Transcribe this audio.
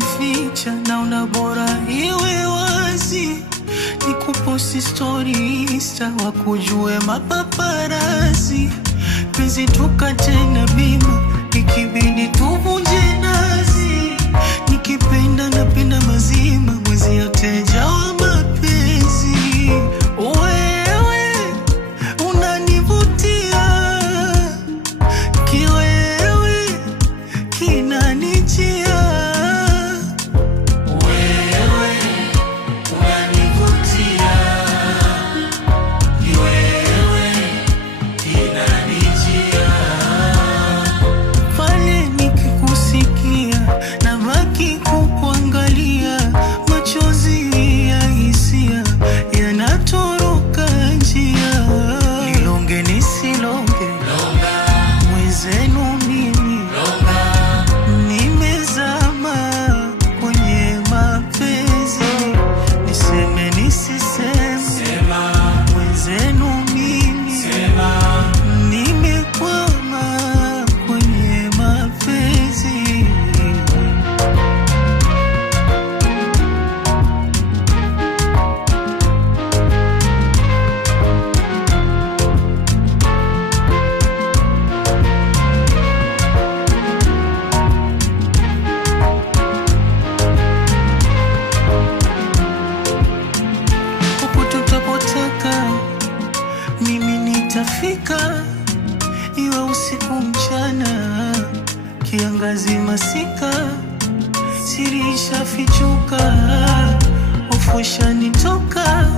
kujificha, naona bora iwe wazi. Nikuposti story Insta wakujue mapaparazi. Penzi tukatena bima, ikibidi tuvunje nazi. Nikipenda napenda mazima, mwezi yoteja wa mapenzi. Wewe unanivutia, kiwewe kinanijia. Wewe unanivutia, kiwewe kinanijia. Pale nikikusikia nabaki kukuangalia, machozi ya hisia yanatoroka njia. Nilonge nisilonge, mwenzenu mimi nimezama kwenye mapenzi. Niseme nisiseme, mwenzenu mimi nimekwama kwenye mapenzi. Huku tutapotaka mimi nitafika, iwe usiku mchana, kiangazi masika. Siri ishafichuka, hofu ishanitoka.